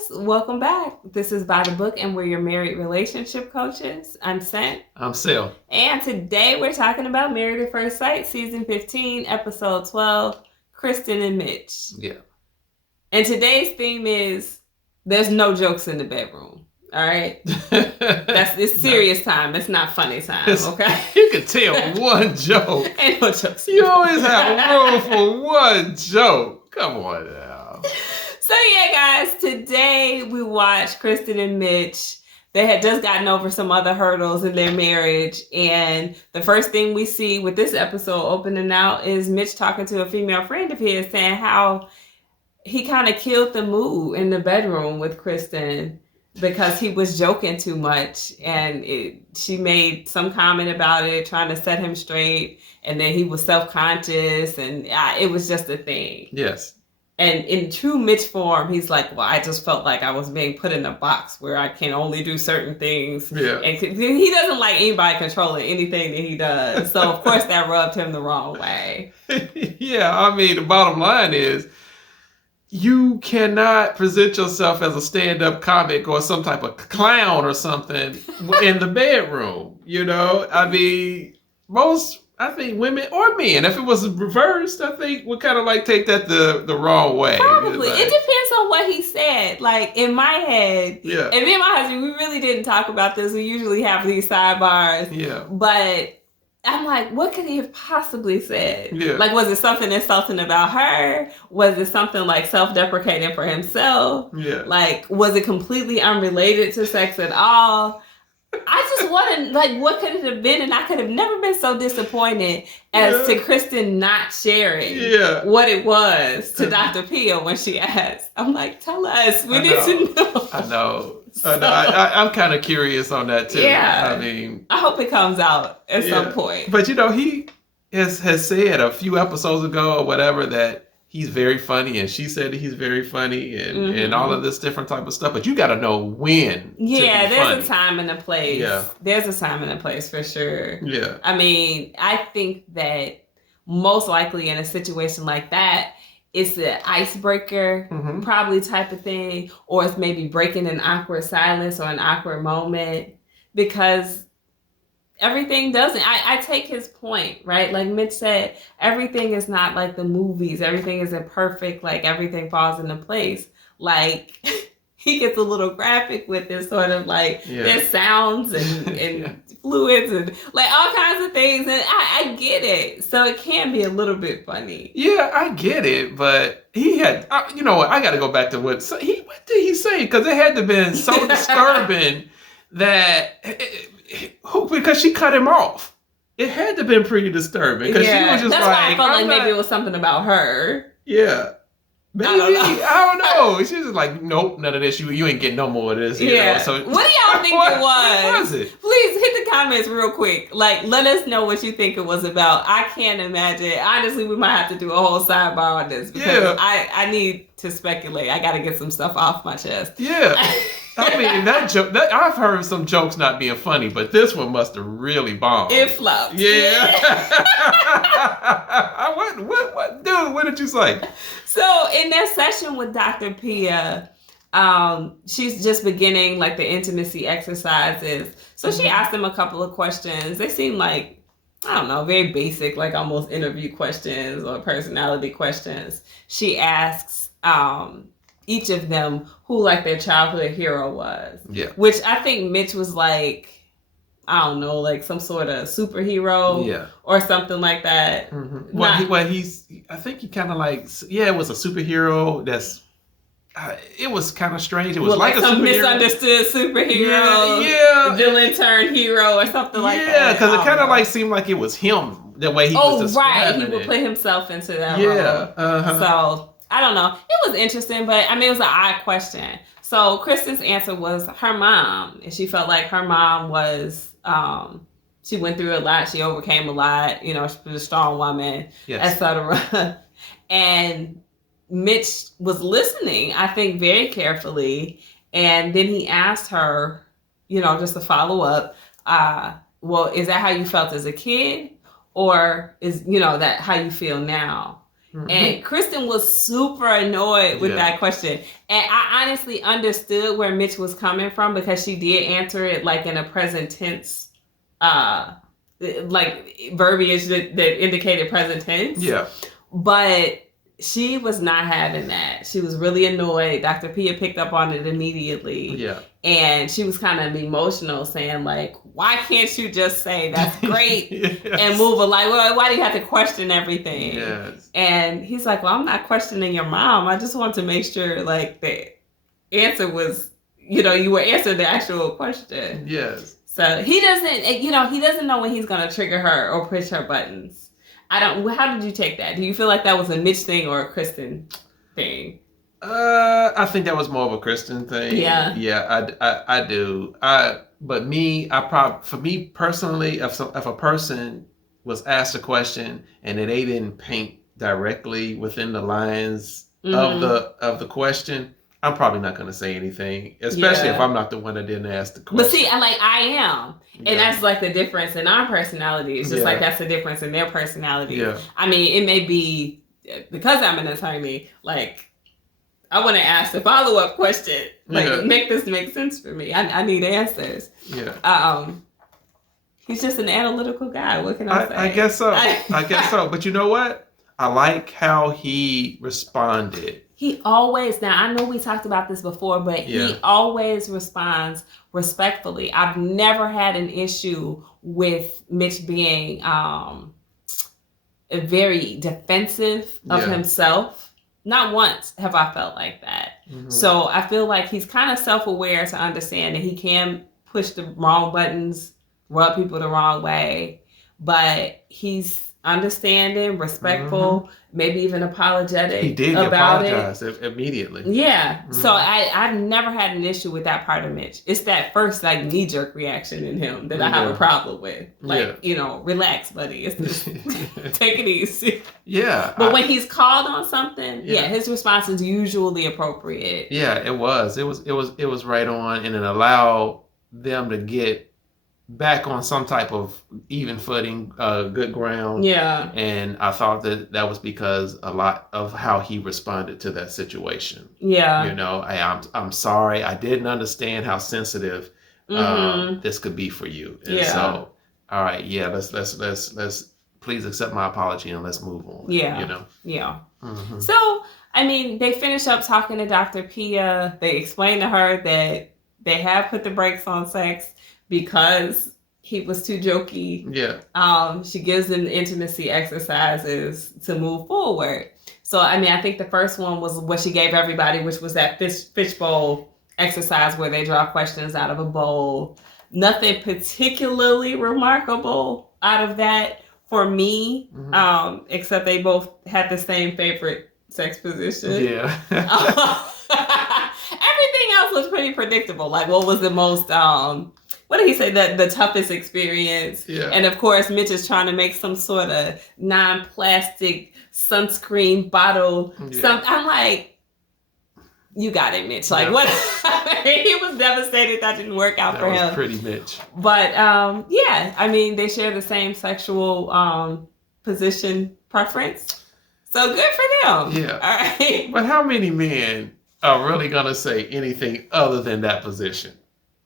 guys, welcome back. This is By the Book, and we're your married relationship coaches. I'm Sent. I'm Sil. And today we're talking about Married at First Sight, Season 15, Episode 12, Krysten and Mitch. Yeah. And today's theme is, there's no jokes in the bedroom. All right? It's serious time. It's not funny time, okay? You can tell one joke. Ain't no jokes. You always have room for one joke. Come on now. So yeah, guys, today we watched Krysten and Mitch. They had just gotten over some other hurdles in their marriage. And the first thing we see with this episode opening out is Mitch talking to a female friend of his saying how he kind of killed the mood in the bedroom with Krysten because he was joking too much. And she made some comment about it, trying to set him straight. And then he was self-conscious and it was just a thing. Yes. And in true Mitch form, he's like, well, I just felt like I was being put in a box where I can only do certain things. Yeah. And he doesn't like anybody controlling anything that he does. So, of course, that rubbed him the wrong way. Yeah, I mean, the bottom line is you cannot present yourself as a stand-up comic or some type of clown or something in the bedroom. You know, I mean, I think women or men, if it was reversed, I think would kind of like take that the wrong way. Probably. Like, it depends on what he said. Like, in my head, yeah. And me and my husband, we really didn't talk about this. We usually have these sidebars. Yeah. But I'm like, what could he have possibly said? Yeah. Like, was it something insulting about her? Was it something like self-deprecating for himself? Yeah. Like, was it completely unrelated to sex at all? I just wanted, like, what could it have been? And I could have never been so disappointed as to Krysten not sharing what it was to Dr. Pia when she asked. I'm like, tell us. We need to know. I know. I'm kind of curious on that too. Yeah. I mean, I hope it comes out at some point. But, you know, he has said a few episodes ago or whatever that he's very funny, and she said that he's very funny, and all of this different type of stuff. But you got to know when. Yeah, there's funny. a time and a place. Yeah. There's a time and a place for sure. Yeah. I mean, I think that most likely in a situation like that, it's an icebreaker probably type of thing, or it's maybe breaking an awkward silence or an awkward moment, because everything doesn't. I take his point, right? Like Mitch said, everything is not like the movies. Everything isn't perfect. Like everything falls into place. Like he gets a little graphic with it, sort of like there's sounds and fluids and like all kinds of things. And I get it. So it can be a little bit funny. Yeah, I get it. But he had, you know what? I got to go back to what did he say? Because it had to have been so disturbing that... because she cut him off. It had to have been pretty disturbing. Because she was just that's why I felt like maybe it was something about her. Yeah. Maybe. I don't know. She was just like, nope, none of this. You ain't getting no more of this. You know? So, what do y'all think it was? What was it? Please hit the comments real quick. Like, let us know what you think it was about. I can't imagine. Honestly, we might have to do a whole sidebar on this. Because I need to speculate. I got to get some stuff off my chest. Yeah. I mean, that joke, I've heard some jokes not being funny, but this one must have really bombed. It flopped. Yeah. What? Dude, what did you say? So, in their session with Dr. Pia, she's just beginning like the intimacy exercises. So she asked them a couple of questions. They seem like, I don't know, very basic, like almost interview questions or personality questions. She asks each of them who like their childhood hero was. Yeah. Which I think Mitch was like, I don't know, like some sort of superhero or something like that. Mm-hmm. I think he kind of like, it was a superhero that's, it was kind of strange. It was like a some superhero. Misunderstood superhero. Yeah. Villain turned hero or something like that. Yeah, because it kind of like seemed like it was him, the way he was describing he would put himself into that role. Yeah. So, I don't know. It was interesting, but I mean, it was an odd question. So Kristen's answer was her mom. And she felt like her mom was, she went through a lot. She overcame a lot. You know, she was a strong woman, etc. And Mitch was listening, I think, very carefully. And then he asked her, you know, just to follow up, well, is that how you felt as a kid? Or is, you know, that how you feel now? And Kristen was super annoyed with that question. And I honestly understood where Mitch was coming from because she did answer it like in a present tense, like verbiage that indicated present tense. Yeah. But she was not having that. She was really annoyed. Dr. Pia picked up on it immediately. Yeah. And she was kind of emotional, saying like, why can't you just say that's great and move along? Well, why do you have to question everything? Yes. And he's like, well, I'm not questioning your mom. I just want to make sure like the answer was, you were answering the actual question. Yes. So he doesn't know when he's going to trigger her or push her buttons. How did you take that? Do you feel like that was a Mitch thing or a Kristen thing? I think that was more of a Kristen thing. Yeah. Yeah, I do. But for me personally, if a person was asked a question and they didn't paint directly within the lines of the question, I'm probably not going to say anything, especially if I'm not the one that didn't ask the question. But see, I am. And that's like the difference in our personality. It's just like that's the difference in their personality. Yeah. I mean, it may be because I'm an attorney, like I want to ask a follow-up question. Like, make this make sense for me. I need answers. Yeah. He's just an analytical guy. What can I say? I guess so. I guess so. But you know what? I like how he responded. He always, now I know we talked about this before, but he always responds respectfully. I've never had an issue with Mitch being very defensive of himself. Not once have I felt like that. Mm-hmm. So I feel like he's kind of self-aware to understand that he can push the wrong buttons, rub people the wrong way, but he's understanding, respectful, maybe even apologetic. He did about apologize immediately. Yeah. Mm-hmm. So I've never had an issue with that part of Mitch. It's that first like knee-jerk reaction in him that I have a problem with. Like, relax, buddy. It's just take it easy. Yeah. But when he's called on something, his response is usually appropriate. Yeah, it was. It was right on, and it allowed them to get back on some type of even footing, good ground. Yeah. And I thought that was because a lot of how he responded to that situation. Yeah. I'm sorry. I didn't understand how sensitive this could be for you. And so, all right, let's please accept my apology and let's move on. Yeah. Yeah. Mm-hmm. So, I mean, they finish up talking to Dr. Pia. They explain to her that they have put the brakes on sex because he was too jokey. Yeah. She gives them intimacy exercises to move forward. So, I mean, I think the first one was what she gave everybody, which was that Fishbowl exercise where they draw questions out of a bowl. Nothing particularly remarkable out of that for me, except they both had the same favorite sex position. Yeah. Everything else was pretty predictable. Like, what was the most... what did he say? The toughest experience. Yeah. And of course, Mitch is trying to make some sort of non-plastic sunscreen bottle. Yeah. I'm like, you got it, Mitch. Like, what? He was devastated that didn't work out for him. That was pretty Mitch. But I mean, they share the same sexual position preference. So good for them. Yeah. All right. But how many men are really going to say anything other than that position?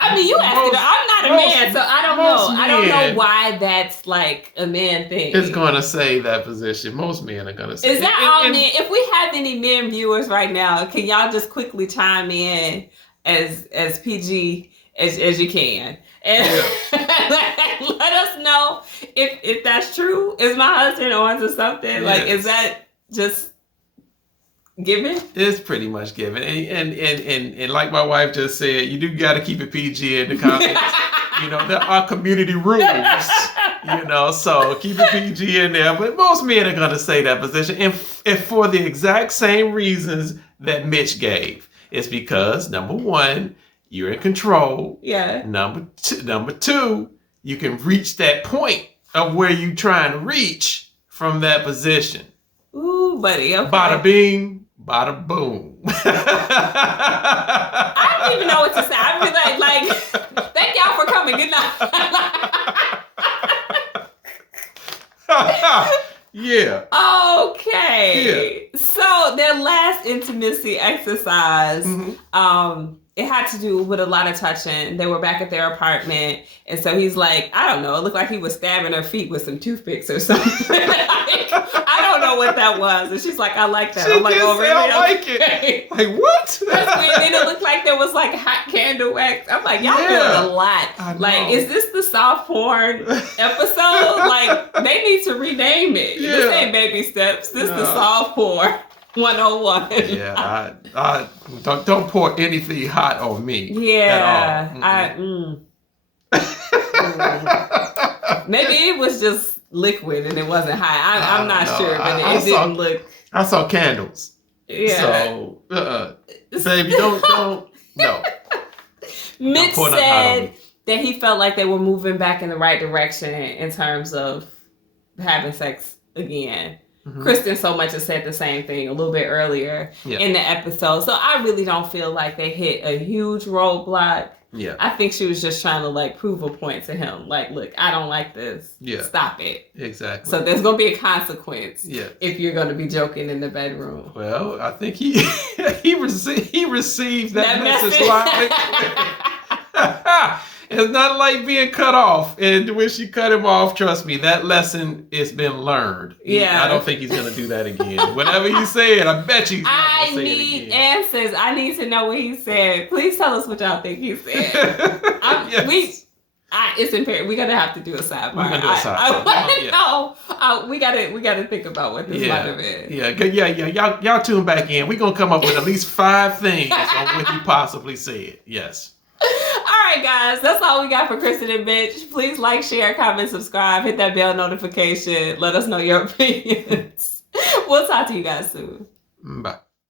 I mean, you asked it. I'm not a man, so I don't know. I don't know why that's like a man thing. It's going to say that position. Most men are going to say. Is that all men? If we have any men viewers right now, can y'all just quickly chime in as PG as you can, and let us know if that's true. Is my husband on to something? Yes. Like, is that just given? It's pretty much given, and like my wife just said, you do got to keep it PG in the comments. There are community rules. So keep it PG in there. But most men are going to say that position, and for the exact same reasons that Mitch gave. It's because number one, you're in control. Yeah. Number two, you can reach that point of where you're trying to reach from that position. Ooh, buddy. Okay. Bada bing. Bada boom. I don't even know what to say. I mean, like, thank y'all for coming. Good night. Yeah. Okay. exercise. It had to do with a lot of touching. They were back at their apartment. And so he's like, I don't know. It looked like he was stabbing her feet with some toothpicks or something. I don't know what that was. And she's like, I like that. I'm like, oh, really? I like it. Like, what? That's weird. And it looked like there was like hot candle wax. I'm like, y'all doing a lot. Like, is this the soft porn episode? Like, they need to rename it. Yeah. This ain't baby steps. This is the soft porn 101. Yeah, I don't pour anything hot on me. Yeah. At all. Maybe it was just liquid and it wasn't high. I'm not sure, but it didn't look. I saw candles. Yeah. So, baby, don't. No. Mitch said that he felt like they were moving back in the right direction in terms of having sex again. Kristen so much has said the same thing a little bit earlier in the episode. So I really don't feel like they hit a huge roadblock. Yeah. I think she was just trying to like prove a point to him. Like, look, I don't like this. Yeah. Stop it. Exactly. So there's going to be a consequence if you're going to be joking in the bedroom. Well, I think he received that message loud. It's not like being cut off. And when she cut him off, trust me, that lesson has been learned. I don't think he's going to do that again. Whatever he said, I bet you he's not going to say it again. I need answers. I need to know what he said. Please tell us what y'all think he said. It's imperative. We're going to have to do a sidebar. We're going to do a sidebar. I want to know. We got to think about what this might have been. Yeah. Y'all tune back in. We're going to come up with at least 5 things on what he possibly said. Yes. All right, guys, that's all we got for Krysten and Mitch. Please like, share, comment, subscribe, hit that bell notification. Let us know your opinions. We'll talk to you guys soon. Bye.